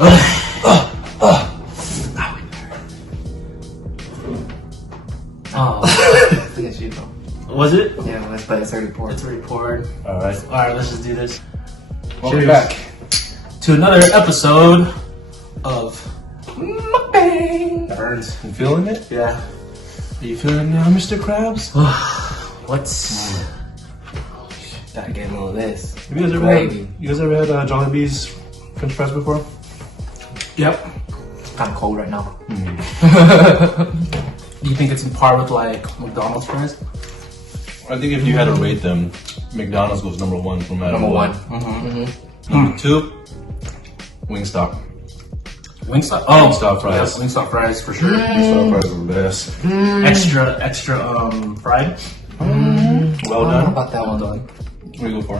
Oh, finish you though. Was it? Yeah, let's play. It's already poured. It's already poured. All right. All right, let's just do this. Welcome Cheers back to another episode of Mukbang. Burns. You feeling it? Yeah. Are you feeling it now, Mr. Krabs? What's? Gotta get a little of this. You guys ever had Jollibee's French fries before? Yep. Kind of cold right now. Do you think it's in par with like McDonald's fries? I think if you had to rate them, McDonald's goes number one no matter Number what. one. Number two, Wingstop. Wingstop. Oh, Wingstop fries. Yeah, Wingstop fries for sure. Wingstop fries are the best. Extra fried. Well I don't know done. about that one though. What do you go for?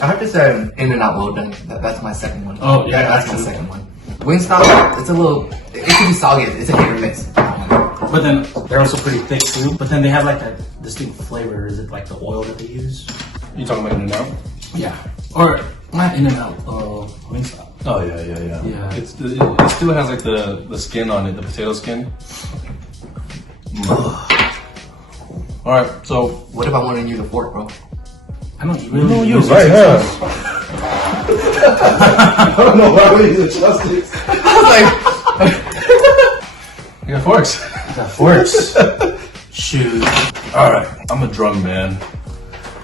I have to say In-N-Out well done. That's my second one. Oh, yeah, that's my actually. second one. Wingstop, it's a little. It can be soggy. It's a hit or miss. But then they're also pretty thick too. But then they have like that distinct flavor. Is it like the oil that they use? You talking about In-N-Out? Yeah. Or not In-N-Out. Wingstop. Oh yeah. Yeah. It still has like the skin on it, the potato skin. All right, so What if I wanted to use a fork, bro? I don't really you're use right, it. huh? I don't know why we use chopsticks. I was You got forks. That works. Shoot. All right, I'm a drum man.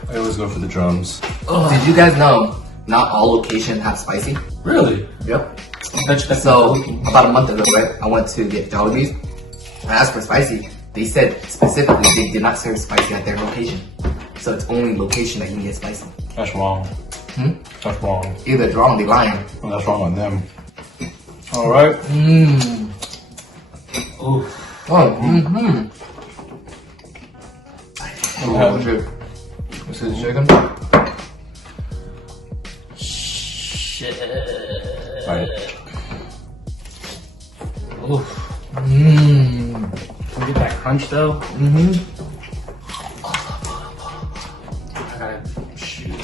I always go for the drums. like, did you guys know not all locations have spicy? Really? Yep. That's So about a month ago, right? I went to get Jollibee's. I asked for spicy. They said specifically they did not serve spicy at their location. So it's only location that you can get spicy. That's wrong. That's wrong. Either it's wrong, they lying. Well, that's wrong on them. All right. Ooh. Oh, Oh, shit. This is chicken. Shit. All right. Ooh. Can we get that crunch though? I gotta shoot.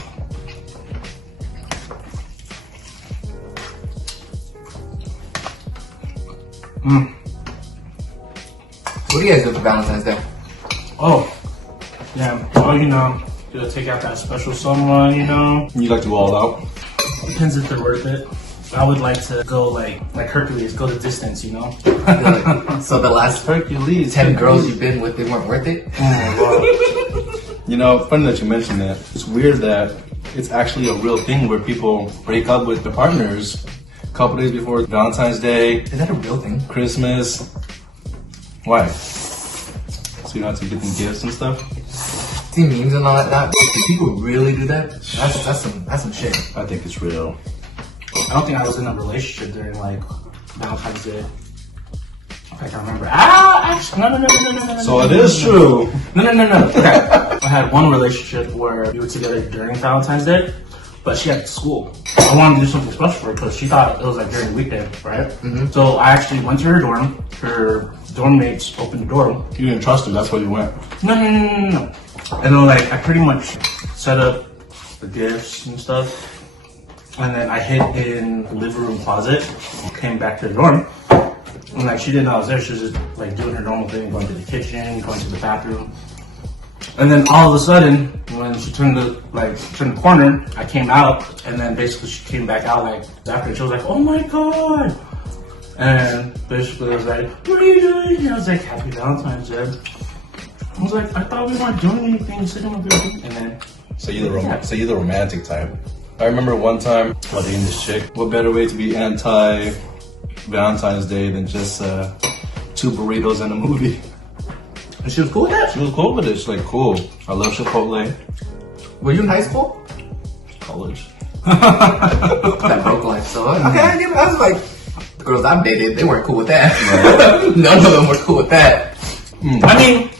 What do you guys do for Valentine's Day? Oh. Yeah. Oh, you know, gotta take out that special someone, you know. You like to go all out? Depends if they're worth it. I would like to go like Hercules, go the distance, you know. So the last Hercules. 10 girls you've been with, they weren't worth it? You know, funny that you mentioned that. It's weird that it's actually a real thing where people break up with their partners a couple days before Valentine's Day, Is that a real thing? Christmas. Why? So you don't have to get them gifts and stuff? See memes and all that. Do people really do that? That's some shit. I think it's real. I don't think I was in a relationship during like Valentine's Day. I can't remember. Actually, no. So it is true. No. Okay. I had one relationship where we were together during Valentine's Day, but she had school. I wanted to do something special for her because she thought it was like during the weekend, right? So I actually went to her dorm. Her dorm mates opened the door. You didn't trust her, that's why you went. No. And then like I pretty much set up the gifts and stuff. And then I hid in the living room closet, came back to the dorm, and like she didn't know I was there. She was just like doing her normal thing, going to the kitchen, going to the bathroom. And then all of a sudden, when she turned the corner, I came out, and then basically she came back out like after, and she was like, "Oh my god!" And basically I was like, "What are you doing?" And I was like, "Happy Valentine's Day." I was like, "I thought we weren't doing anything, sitting with her," and then. So you're the romantic type. I remember one time while dating this chick. What better way to be anti-Valentine's Day than just 2 burritos and a movie? And she was cool with that? She was cool with it. She's like, cool. I love Chipotle. Were you in high school? College. That broke life. So okay, I was like, the girls I've dated, they weren't cool with that. None of them were cool with that. I mean,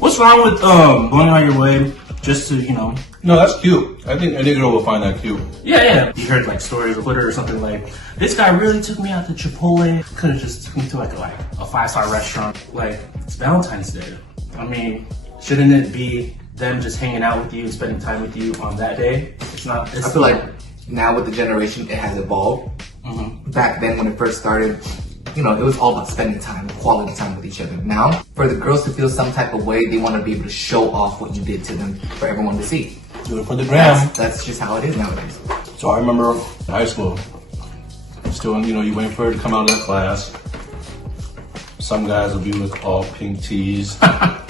what's wrong with going out your way just to, you know? No, that's cute. I think any girl will find that cute. Yeah. You heard like stories on Twitter or something like, this guy really took me out to Chipotle. Could have just took me to like a 5-star restaurant. Like, it's Valentine's Day. I mean, shouldn't it be them just hanging out with you and spending time with you on that day? It's not. It's I feel like now with the generation, it has evolved. Mm-hmm. Back then when it first started, you know, it was all about spending time, quality time with each other. Now, for the girls to feel some type of way, they want to be able to show off what you did to them for everyone to see. Do it for the gram. That's just how it is nowadays. So I remember in high school, still, you know, you waiting for her to come out of that class. Some guys will be with all pink tees. I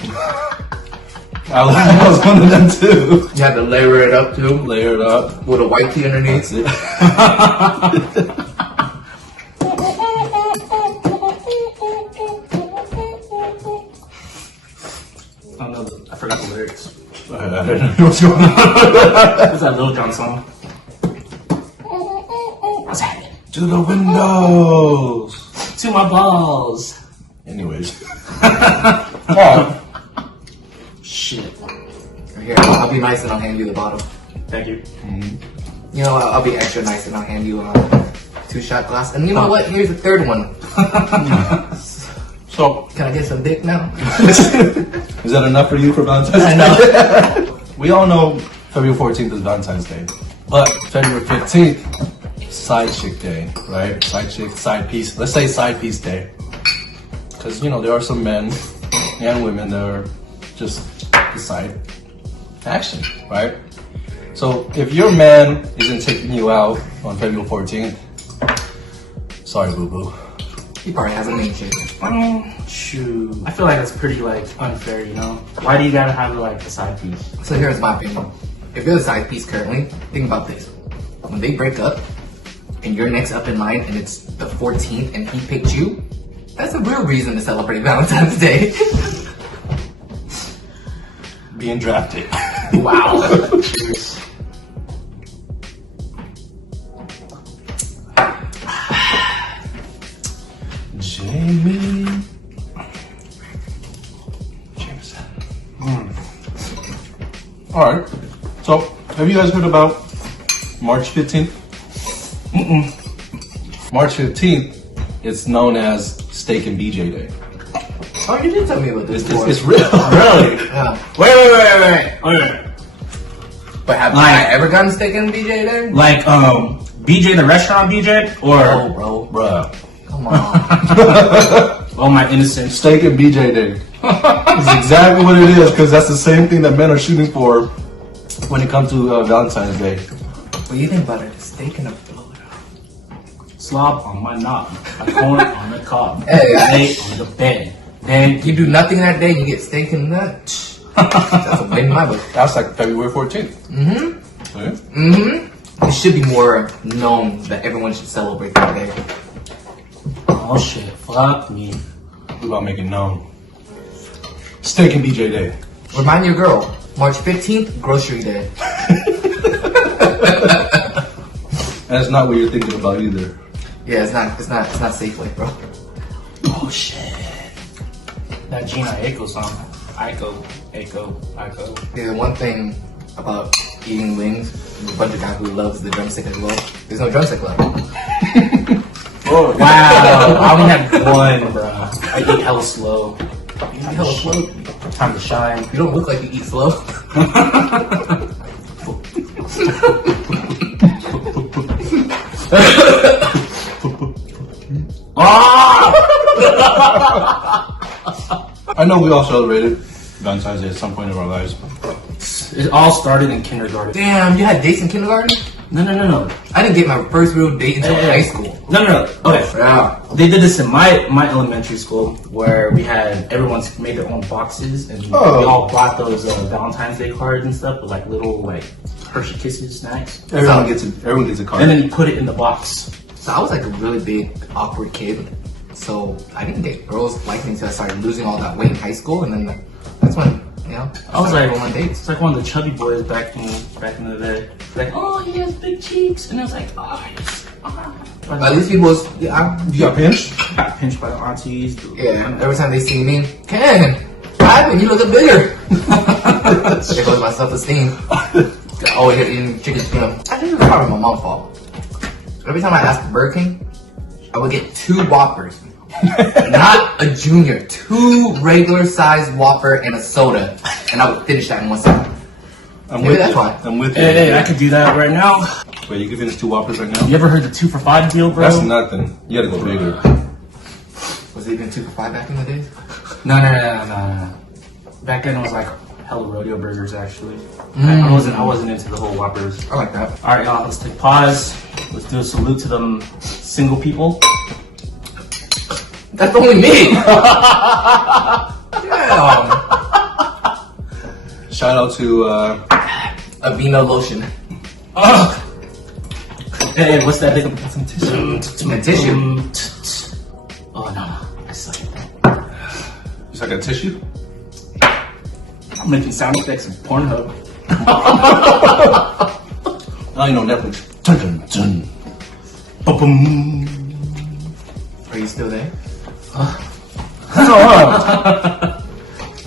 was one of them too. You had to layer it up too. Layer it up. With a white tee underneath. That's it. I forgot the lyrics. I don't know what's going on. What's that Lil Jon song? What's happening? To the windows. To my balls. Anyways. Alright. Shit. Here, I'll be nice and I'll hand you the bottle. Thank you. You know, I'll be extra nice and I'll hand you a 2-shot glass. And you know what? Here's the third one. So, Can I get some dick now? is that enough for you for Valentine's Day? I know. We all know February 14th is Valentine's Day. But February 15th, side chick day, right? Side chick, side piece. Let's say side piece day. Because, you know, there are some men and women that are just the side action, right? So if your man isn't taking you out on February 14th, sorry, boo-boo. He probably has a name change. Shoot. I feel like that's pretty like unfair, you know? Why do you gotta have like a side piece? So here's my opinion. If you're the side piece currently, think about this. When they break up, and you're next up in line, and it's the 14th, and he picked you, that's a real reason to celebrate Valentine's Day. Being drafted. Wow. Cheers. Jamie. Jameson. Alright. So, have you guys heard about March 15th? March 15th, it's known as Steak and BJ Day. Oh, you did tell me about this before. It's real. Really? Yeah. Wait. But have Like- I ever gotten steak in BJ there? Like, BJ the restaurant BJ? Oh, Or, bro. Bruh. Come on. oh my innocence. Steak and BJ Day. It's exactly what it is, because that's the same thing that men are shooting for when it comes to Valentine's Day. What do you think about it? Steak and a fillet. Slob on my knob. A corn on the cob. Hey, Lay on the bed. Then You do nothing that day, you get steak and that. That's a win in my book. That's like February 14th. Mm-hmm. Yeah. It should be more known that everyone should celebrate that day. oh shit, fuck me. What about making known? Steak and BJ Day. Remind your girl, March 15th, grocery day. That's not what you're thinking about either. Yeah, it's not Safeway, bro. Oh shit. That Gina Aiko song. Aiko. The one thing about eating wings, I'm a bunch of guy who loves the drumstick as well. There's no drumstick left. Oh, Wow. I only have one, bro. I eat hella slow. You eat hella slow. Time to shine. You don't look like you eat slow. I know we all celebrated Valentine's Day at some point in our lives. It all started in kindergarten. Damn, you had dates in kindergarten? No. I didn't get my first real date until high school. No. Okay. Yeah. They did this in my elementary school where we had everyone's made their own boxes and we all bought those Valentine's Day cards and stuff with like little like Hershey Kisses snacks. Everyone gets a card. And then you put it in the box. So I was like a really big, awkward kid. So I didn't get girls like me until I started losing all that weight in high school. And then that's when, you know, I was like, going on dates. it's like one of the chubby boys back in the day. Like, oh, he has big cheeks, and I was like, oh, At least people, yeah, You got pinched? got pinched by the aunties. every time they see me, Ken, what happened? You look bigger. There goes my self-esteem. I always get eating chicken skin. I think it's probably my mom's fault. Every time I asked for Burger King, I would get 2 Whoppers. Not a junior. 2 regular sized Whopper and a soda. And I would finish that in one second. I'm Maybe with that's you. why. I'm with you. Hey, I could do that right now. Wait, you giving us 2 Whoppers right now? You ever heard the 2 for $5 deal, bro? That's nothing. You gotta go bigger. Was it even 2 for $5 back in the days? No. Back then it was like hella rodeo burgers actually. I wasn't into the whole Whoppers. I like that. All right, y'all. Let's take pause. Let's do a salute to them single people. That's only me. Damn. Shout out to Aveeno lotion. Hey, what's that? some tissue. And tissue. Oh no, I suck. It's like a tissue. I'm making sound effects of Pornhub. Oh, you know Netflix. Dun, dun, dun. Ba-boom. Are you still there?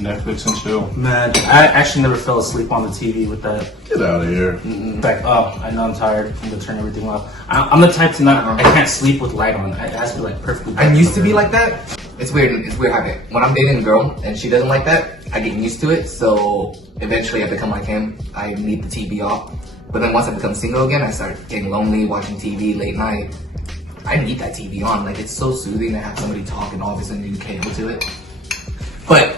Netflix and chill. Man, I actually never fell asleep on the TV with that. Get out of here. Like, oh, I know I'm tired. I'm gonna turn everything off. I'm the type to not. I can't sleep with light on. It has to be like perfectly. I used to be like that. It's weird. It's weird how when I'm dating a girl and she doesn't like that, I get used to it. So eventually, I become like him. I need the TV off. But then once I become single again, I start getting lonely, watching TV late night. I need that TV on. Like, it's so soothing to have somebody talk and all of a sudden you cable to it. But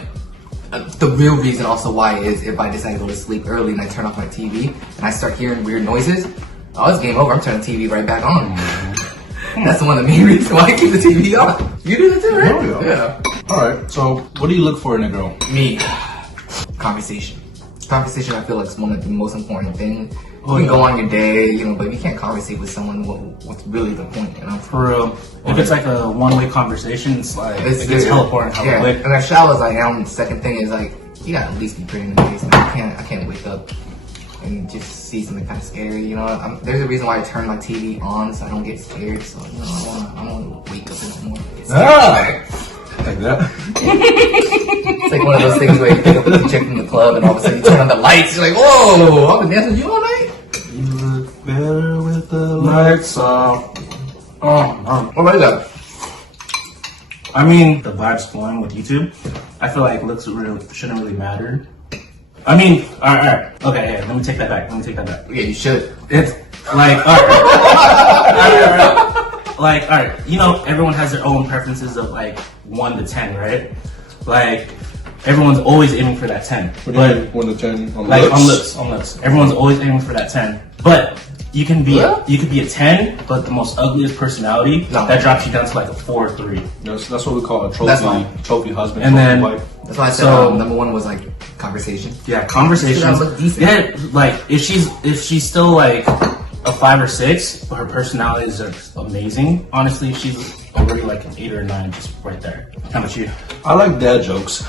the real reason also why is if I decide to go to sleep early and I turn off my TV and I start hearing weird noises, oh, it's game over. I'm turning the TV right back on. That's one of the main reasons why I keep the TV on. You do that too, right? Oh, yeah. Alright, so what do you look for in a girl? Me. Conversation. Conversation, I feel like is one of the most important things. Oh, you can yeah. go on your day, you know, but if you can't conversate with someone, what's really the point, you know? For real. If it's like a one-way conversation, it's like It's it gets hella important. Yeah, Quick. and as shallow as I am, the second thing is like, you gotta at least be pretty in the face, man. I can't wake up and just see something kind of scary, you know? There's a reason why I turn my TV on so I don't get scared, so, you know, I don't want to wake up in the morning and get scared. Like that? It's like one of those things where you pick up the chick from the club and all of a sudden you turn on the lights. You're like, whoa, I've been dancing with you all night. You look better with the Lights off. Oh, What about that? I mean, the vibes flowing with YouTube. I feel like looks shouldn't really matter. I mean, all right. Okay, yeah, let me take that back. Yeah, you should. It's like, all right. Like, all right, you know, everyone has their own preferences of like 1 to 10, right? Like, everyone's always aiming for that 10. What do you mean, 1 to 10 on Like looks? on looks. Everyone's always aiming for that 10. But you can be What? you could be a 10, but the most ugliest personality No. that drops you down to like a 4 or 3. That's what we call a That's fine. trophy husband, And trophy then- wife. That's why I said So- number one was like conversation. Yeah, conversations. Should I look decent? Yeah, like if she's still like a 5 or 6, but her personality is amazing. Honestly, she's already like an 8 or a 9, just right there. How about you? I like dad jokes.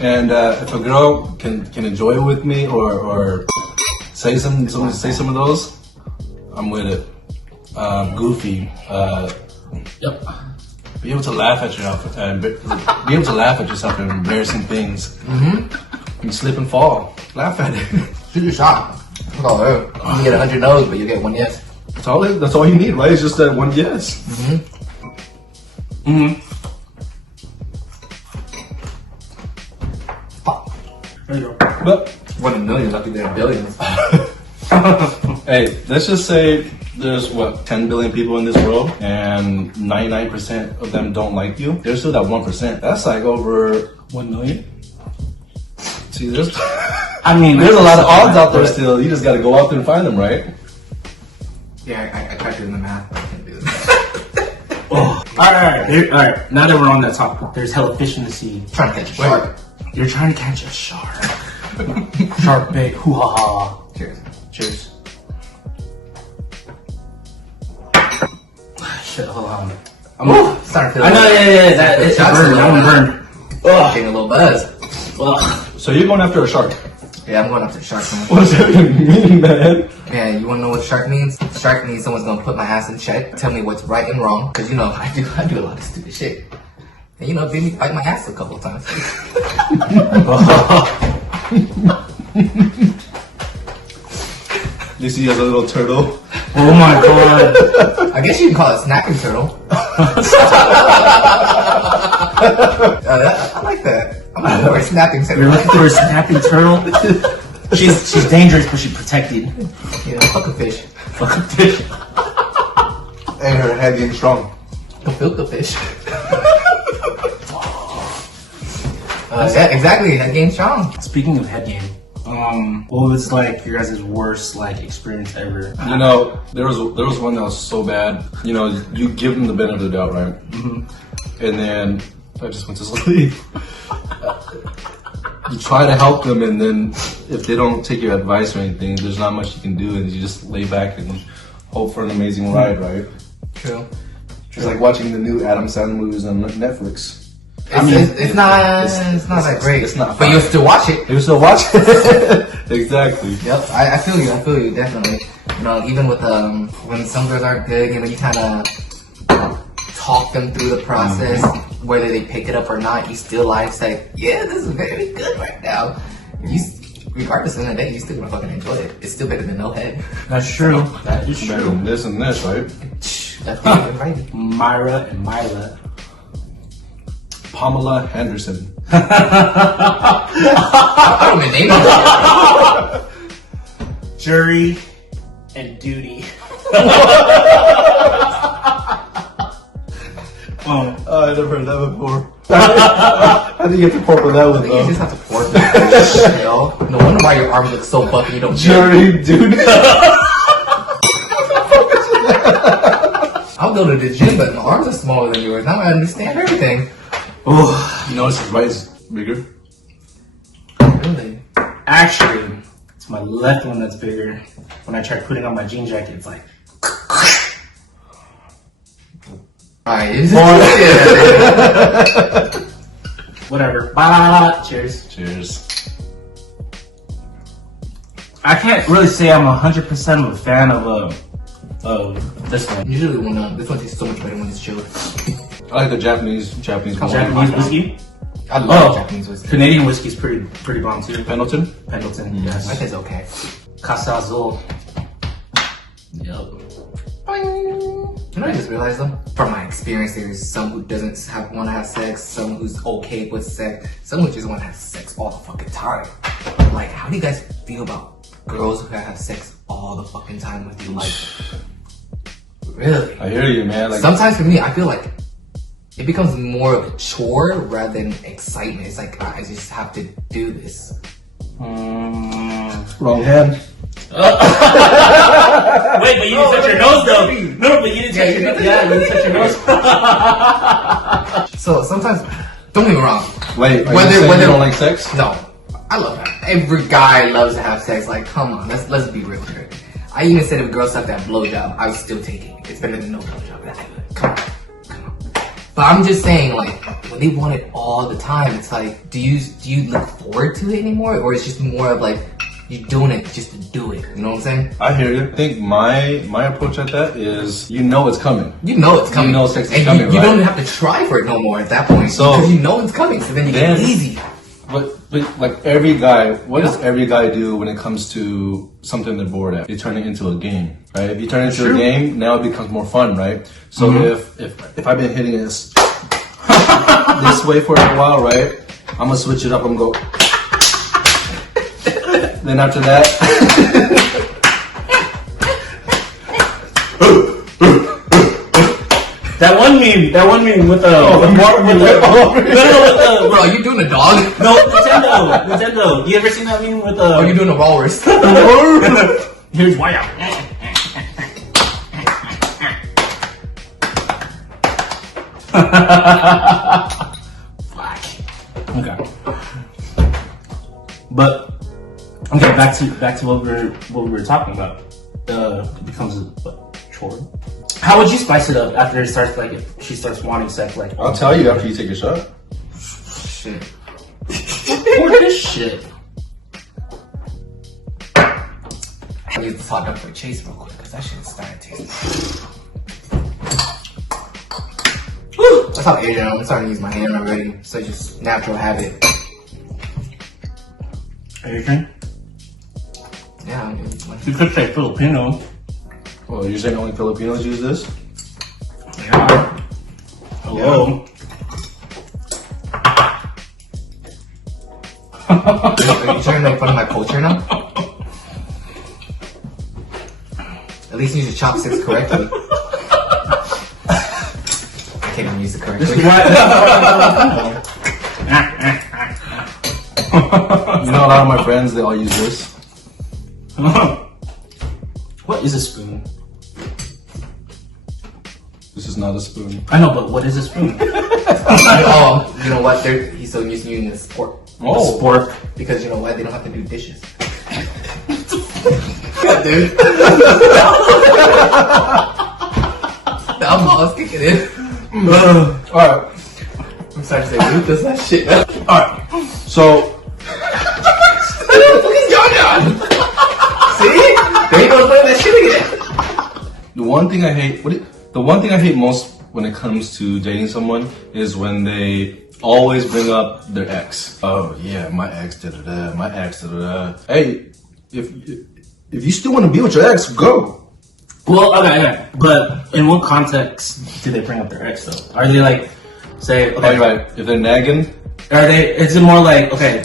And if a girl can enjoy it with me or say some of those, I'm with it. Goofy. Yep. Be able to laugh at yourself and be able to laugh at yourself in embarrassing things. Mm-hmm. You slip and fall. Laugh at it. Shoot your shot. That's all it is. You can get 100 no's, but you get 1 yes. That's all you need, right? It's just that one yes. Fuck. There you go. But 1 in millions, lucky there are billions. hey, let's just say there's 10 billion people in this world and 99% of them don't like you. There's still that 1%. That's like over 1 million. see there's I mean, there's a lot of odds out there but- still. You just gotta go out there and find them, right? Yeah, I tried doing the math, but I can't do it. Oh. All right. Now that we're on that topic, there's hella fish in the sea. Trying to catch a shark. You're trying to catch a shark. Shark bait. Hoo ha ha. Cheers. Cheers. Shit, hold on. I'm starting to feel I know, yeah. That It's burned. That one burned. Getting a little buzz. Ugh. So you're going after a shark. Yeah, I'm going after the shark, man. What does that even mean, man? Yeah, you wanna know what shark means? Shark means someone's gonna put my ass in check, tell me what's right and wrong, cause you know I do a lot of stupid shit. And you know, made me fight my ass a couple of times. You see as a little turtle. Oh my god. I guess you can call it snapping turtle. I like that. I'm looking for a snapping You're turtle. looking for a snapping turtle? She's dangerous, but she's protected. Yeah, fuck a fish. Fuck a fish. And her head getting strong. A filter fish. Yeah, exactly. That game's strong. Speaking of head game, what was like your guys' worst like experience ever? You know, there was one that was so bad. You know, you give them the benefit of the doubt, right? Mm-hmm. And then I just went to sleep. You try to help them, and then if they don't take your advice or anything, there's not much you can do, and you just lay back and hope for an amazing ride, right? True. It's like watching the new Adam Sandler movies on Netflix. It's not that great. It's not. But you'll still watch it. You still watch it? Exactly. Yep, I feel you. Definitely. You know, even with when some girls aren't good, you know, you kind of talk them through the process, whether they pick it up or not. You still like say, yeah, this is very good right now. Regardless of the day, you still gonna fucking enjoy it. It's still better than no head. That's true. That is Better true. than this and this, right? That's good, right? Myra and Mila. Pamela Henderson. I don't even name it. Jury and Duty. I never heard that before. How do you get to pork with that I one, think you though? just have to force it. You know? No wonder why your arms look so buff and you don't. Jury, dude. I'll go to the gym, but my arms are smaller than yours. Now I understand everything. Oh, You notice his right is bigger? Really? actually, it's my left one that's bigger. When I try putting on my jean jacket, it's like. Alright, Whatever. Bye. Cheers. Cheers. I can't really say I'm 100% of a fan of this one. Usually when this one tastes so much better when it's chilled. I like the Japanese Come one. on. Japanese whiskey. I love Japanese whiskey. Canadian whiskey's pretty bomb too. Pendleton? Pendleton, That yes. tastes okay. Casa Azul. Yep. You know, I just realized though, from my experience, there's some who doesn't want to have sex, some who's okay with sex, some who just want to have sex all the fucking time. Like, how do you guys feel about girls who have sex all the fucking time with you? Like, really? I hear you, man. Like, Sometimes for me, I feel like it becomes more of a chore rather than excitement. It's like, I just have to do this. wrong hand. Wait, but you didn't touch your nose though. No, but you didn't touch your nose. Yeah, you didn't touch your nose. So sometimes, don't get me wrong. Wait, Whether you don't like sex? No, I love that. Every guy loves to have sex. Like, come on, let's be real here. I even said if a girl sucked that blowjob, I would still take it. It's better than no blowjob. Come on. But I'm just saying, like, when they want it all the time, it's like, do you look forward to it anymore, or it's just more of like you doing it just to do it? You know what I'm saying? I hear you. I think my approach at that is, you know it's coming. You know it's coming. You know sex is and coming, you right? don't have to try for it no more at that point. So- because you know it's coming, so then you get it easy. But like every guy, what does every guy do when it comes to something they're bored at? They turn it into a game, right? If you turn it into a game, now it becomes more fun, right? So if I've been hitting this this way for a while, right? I'm gonna switch it up. I'm gonna go. Then after that, That one meme with the Bro, are you doing a dog? Nintendo. You ever seen that meme with the? Or are you doing a walrus? Here's why. Fuck. Okay. But okay, back to what we were talking about. It becomes a chore. How would you spice it up after it starts like if she starts wanting sex? Like I'll tell you after you take a shot. Shit. pour this shit. I need to talk up for Chase real quick because that shit started tasting. That's how Asian I'm starting to use my hand already. So just natural habit. Asian? Yeah, I'm using my You could say Filipino. Well, you're saying only Filipinos use this? Yeah. Hello. Are you trying to make fun of my culture now? At least use your chopsticks correctly. I can't even use it correctly. You know, a lot of my friends, they all use this. What is a spoon? This is not a spoon. I know, but what is a spoon? Oh, you know what? He's so used to using a sport. Oh. Sport. Because you know why? They don't have to do dishes. Yeah, dude. The alcohol is kicking in. Alright. I'm starting to say, Luke does that shit. Alright. So, See? There you go, playing that shit again. the one thing I hate most when it comes to dating someone is when they always bring up their ex. Oh yeah, my ex did it. My ex did it. Hey, if you still want to be with your ex, go. Well, okay. But in what context do they bring up their ex though? Are they like, say, okay, Right. If they're nagging, is it more like, okay,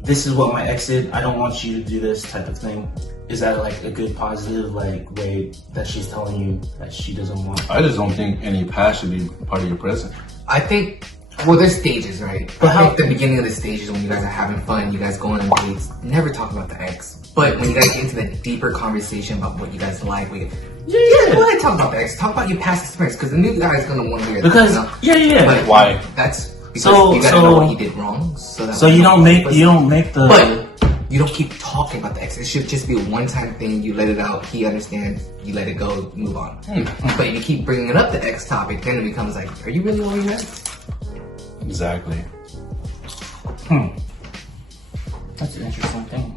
this is what my ex did, I don't want you to do this type of thing? Is that like a good positive like way that she's telling you that she doesn't want? I just don't think any past should be part of your present. I think, well, there's stages, right? But I think the beginning of the stages when you guys are having fun, you guys go on dates, never talk about the ex. But when you guys get into that deeper conversation about what you guys like, go ahead, talk about the ex. Talk about your past experience, because the new guy is gonna want to hear Because that. You know? yeah. But Why? That's because So- you gotta so- know what he did wrong. So You don't make the. But you don't keep talking about the ex. It should just be a one-time thing. You let it out. He understands. You let it go. Move on. But if you keep bringing up the ex topic, then it becomes like, are you really over your ex? Exactly. That's an interesting thing.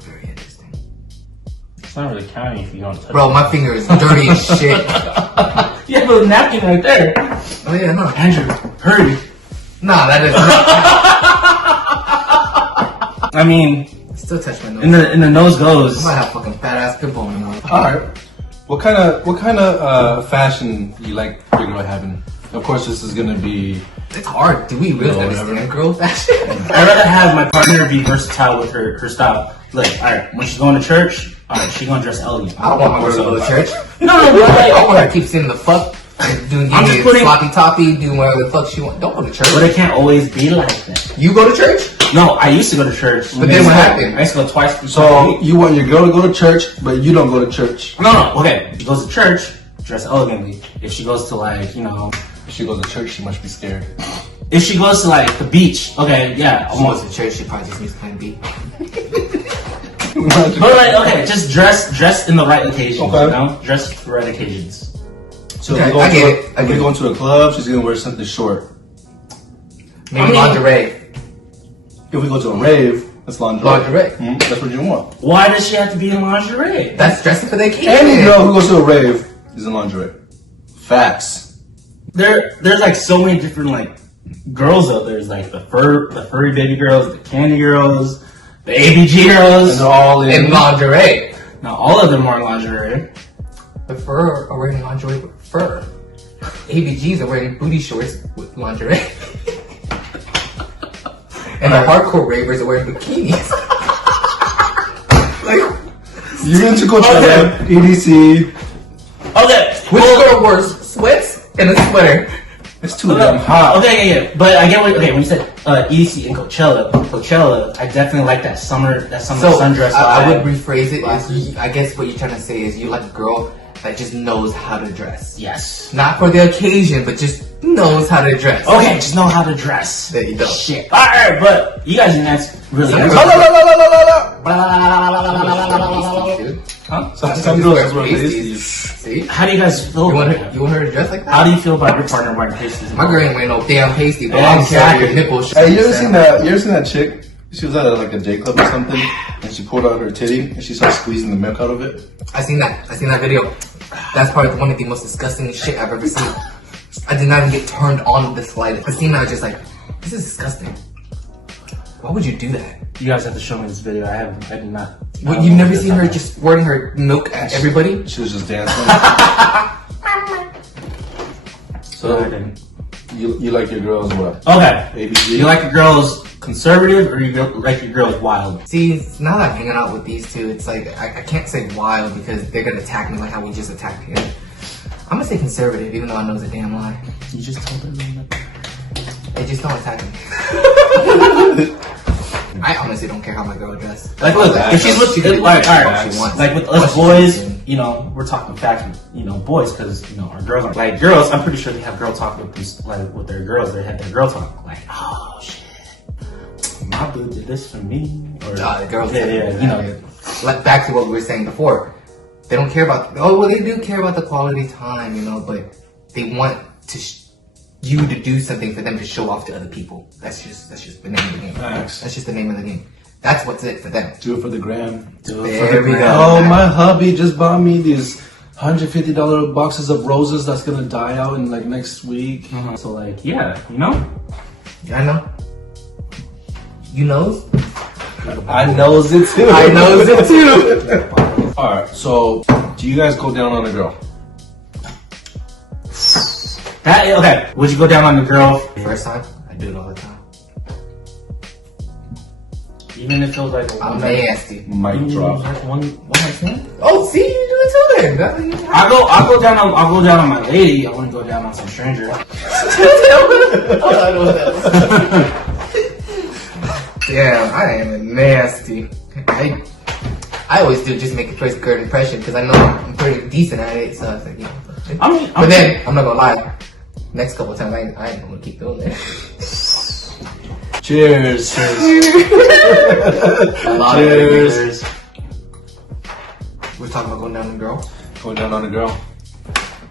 Very interesting. It's not really counting if you don't touch Bro, my finger is dirty as shit. You have a napkin right there. Oh yeah, no. Andrew, hurry. Nah, that is not. I mean, Still touch my nose. in the nose goes. I might have fucking fat ass pimple on my nose. Alright. What kind of fashion you like your girl having? Of course, this is gonna be. It's hard. Do we really No, understand never. girl fashion? I'd rather have my partner be versatile with her style. Like, alright, when she's going to church, alright, she's gonna dress elegant. I don't want my girl to go to church. No, but I like, want her to keep sitting the fuck, doing I'm just getting putting- sloppy toppy, doing whatever the fuck she wants. Don't go to church. but it can't always be like that. You go to church? No, I used to go to church. But then what happened? I used to go twice a So week. you want your girl to go to church, but you don't go to church. No, okay. She goes to church, dress elegantly. If she goes to like, If she goes to church, she must be scared. if she goes to like the beach, okay, yeah, She almost. goes to church, she probably just needs plan B. But like, okay, just dress in the right occasions, Okay. you know? Dress for the right occasions. So Okay, if we go I to get a- it. I if we get go it. into a club, she's gonna wear something short. Maybe I mean- lingerie. If we go to a rave, that's lingerie. Lingerie. That's what you want. Why does she have to be in lingerie? That's dressing for the occasion. Any girl who goes to a rave is in lingerie. Facts. There's like so many different like girls out there. There's like the furry baby girls, the candy girls, the ABG And girls. they're all in. In lingerie. Now all of them are lingerie. The fur are wearing lingerie with fur. ABGs are wearing booty shorts with lingerie. And the hardcore ravers are wearing bikinis. Like, You've been to Coachella, EDC. Okay, which girl wears sweats and a sweater? It's too damn hot. Okay, yeah. But I get what. Okay, when you said EDC and Coachella, I definitely like that summer So sundress vibe. I would rephrase it. I guess what you're trying to say is you like a girl that just knows how to dress. Yes. Not for the occasion, but just knows how to dress. Okay, just know how to dress. There you go. Shit. All right, but you guys didn't ask really. Some answer. La, la, la, la, la, la, la. Dude. Huh? Some Some girls girls wear wear pasties. pasties. See? How do you guys feel You about want that? her to dress like that? How do you feel about your partner wearing pasties? My girl ain't wearing no damn pasty, but Exactly. I'm carrying nipples. Hey, you ever seen that chick? She was at like a J Club or something, and she pulled out her titty and she started squeezing the milk out of it. I seen that video. That's probably one of the most disgusting shit I've ever seen. I did not even get turned on the slightest. I seen that, I was just like, this is disgusting. Why would you do that? You guys have to show me this video. I did not. Well, you've never seen her just squirting her milk at everybody? She was just dancing. So I So didn't. you like your girls what? Okay. ABG? You like your girls conservative or like your girl's wild? See, now that I'm hanging out with these two, it's like, I can't say wild because they're gonna attack me like how we just attacked him. I'm gonna say conservative, even though I know it's a damn lie. You just told them. They just don't attack me. I honestly don't care how my girl dressed. Like, look, if she's with you, like, alright, she wants. like with us boys, you know, we're talking facts, you know, boys, because you know our girls aren't like girls. I'm pretty sure they have girl talk with these, like with their girls. They have their girl talk, like, oh shit, my boo did this for me, or the girls. yeah, you know. Like back to what we were saying before, they don't care about. Oh well, they do care about the quality time, you know, but they want to. You to do something for them to show off to other people. That's just the name of the game. Thanks. That's just the name of the game. That's what's it for them. Do it for the gram. Do it There for the we go. gram. Oh, my hubby just bought me these $150 boxes of roses that's gonna die out in like next week. So like, yeah, you know. Yeah, I know. You knows? I knows it too. I knows it too. Alright, so do you guys go down on a girl? That okay. Would you go down on the girl? First time, I do it all the time. Even if it was like I'm nasty. Mic drop. One night stand? Oh, see, you do it too then. That's what you I'll go down on my lady. I wouldn't go down on some stranger. Damn, I am nasty. I always do just make a first good impression because I know I'm pretty decent at it. So I was like, yeah. But then I'm not gonna lie. Next couple of times, I ain't gonna keep doing that. Cheers. Cheers. We're talking about going down on a girl. Going down on a girl.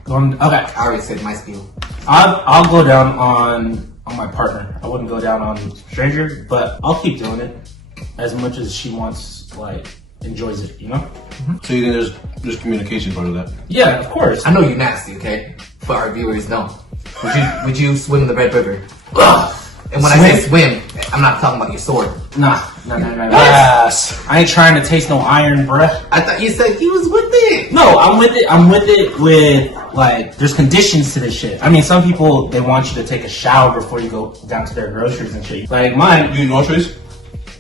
Okay. I already said my spiel. I'll go down on my partner. I wouldn't go down on stranger, but I'll keep doing it as much as she wants, like, enjoys it, you know? So you think there's communication part of that? Yeah, of course. I know you're nasty, okay? But our viewers know. Would you swim in the Red River? And when I say swim, I'm not talking about your sword. Nah. Yes. I ain't trying to taste no iron, bruh. I thought you said he was with it. No, I'm with it with, like, there's conditions to this shit. I mean, some people, they want you to take a shower before you go down to their groceries and shit. Like mine, You know groceries?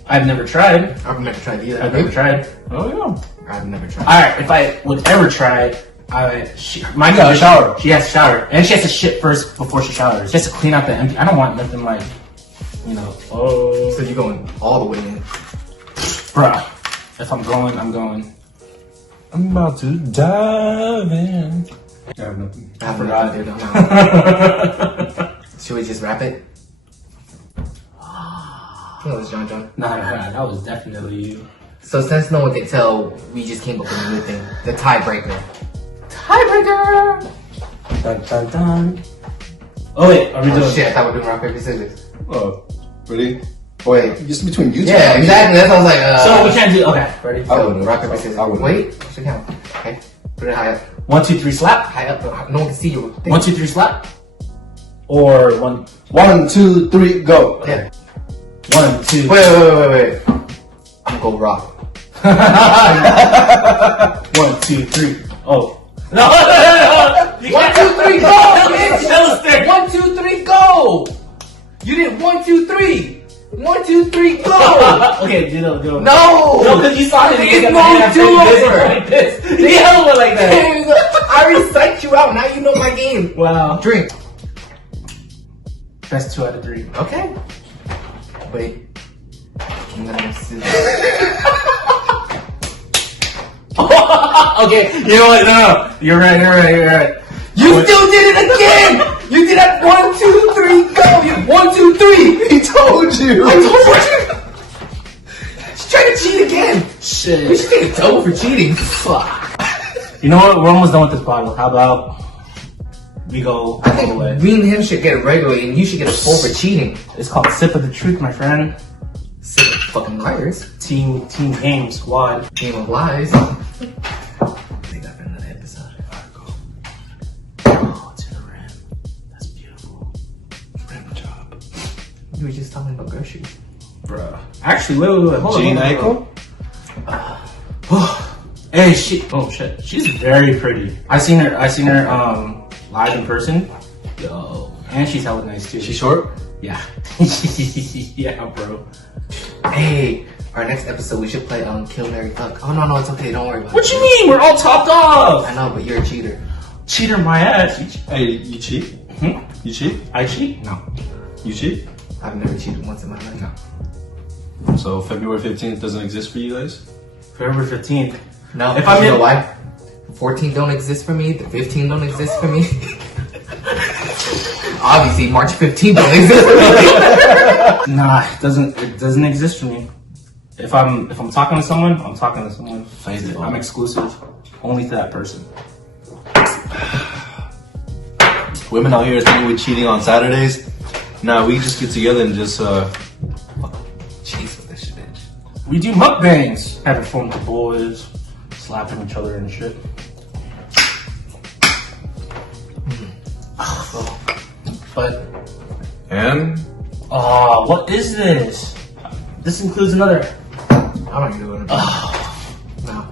I've never tried. I've never tried either. I've never tried. Oh yeah. I've never tried. Alright, if I would ever try, my You got a shower. She has to shower. And she has to shit first before she showers. Just to clean out the empty. I don't want nothing like, you know, So you're going all the way in. bruh. If I'm going, I'm going. I'm about to dive in. I have nothing. I forgot. No. Should we just wrap it? I think it was John. Nah, that was definitely you. So since no one can tell, we just came up with a new thing. The tiebreaker. Tiebreaker! Dun dun dun. Oh wait, are we doing Shit, I thought we were doing rock, paper, scissors. Oh, ready? Wait. Just between you two. Yeah, exactly. That's what I was like, So we can't do, okay, ready? I So, wouldn't. rock, paper, scissors. I wouldn't. Wait, should count. Okay. Put it high up. 1, 2, 3, slap. High up. No one can see you. 1, 2, 3, slap. Or 1, 1, 2, 3, go. Yeah. 1, 2. Wait. I'm gonna go rock. 1, 2, 3. Oh. No. 1, 2, 3, go, bitch! That was thick. 1, 2, 3, go! You did 1, 2, 3. 1, 2, 3, go! Okay, do it. No! No, because you saw it. It's no do-over. Like this. He held it like that. I already psyched you out. Now you know my game. Wow. Drink. Best 2 out of 3. Okay. Wait. I'm gonna scissors. Okay, you know what? No. You're right. You still did it again! You did that 1, 2, 3, go! You 1, 2, 3! He told you. I told you! She's trying to cheat again! We Shit. should take a toe for cheating. Fuck. You know what? We're almost done with this bottle. How about we go all I the think way? me and him should get it regularly and you should get a full for cheating. It's called Sip of the Truth, my friend. Sick of fucking liars. Team game squad. Game of lies. I think I've been another episode. Oh, to the rim. That's beautiful. Rim job. We were just talking about groceries. Bruh. Actually, wait. Hold Jane on. Eichel? Hey, shit. She's very pretty. I seen her live in person. Yo. And she's hella nice too. She short? Yeah. Yeah, bro. Hey, our next episode we should play Kill, Marry, Fuck. Oh no, it's okay. Don't worry about What it. you mean? We're all topped off. I know, but you're a cheater. Cheater my ass. Hey, you cheat? Hmm? You cheat? I cheat? No. You cheat? I've never cheated once in my life. So February 15th doesn't exist for you guys? February 15th. No, If you I'm know in- why? The 14 don't exist for me. The 15 don't exist for me. Obviously, March 15th don't exist for me. Nah, it doesn't exist for me. If I'm talking to someone, I'm talking to someone. Faithful. I'm exclusive only to that person. Women out here thinking we're cheating on Saturdays. Nah, we just get together and just Cheese with this bitch. We do mukbangs, having fun with the boys, slapping each other and shit. But and what is this? This includes another. I'm not gonna do it. No.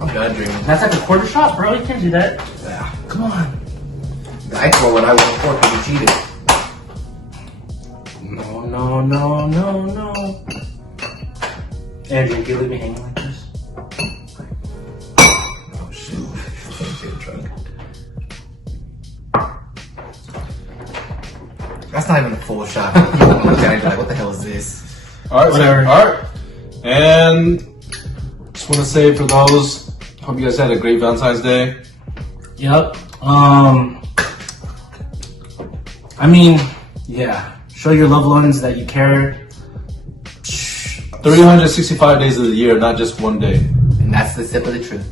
I'm done drinking. That's like a quarter shot, bro. You can't do that. Yeah. Come on. I throw what I want for because you cheated. No. Andrew, you leave me hanging like this? Oh shoot. Can't get drunk. That's not even a full shot. You're gonna look at it like, what the hell is this? alright, Whatever. alright. And just wanna say for those, hope you guys had a great Valentine's Day. Yep. I mean, yeah. Show your loved ones that you care. 365 days of the year, not just one day. And that's the sip of the truth.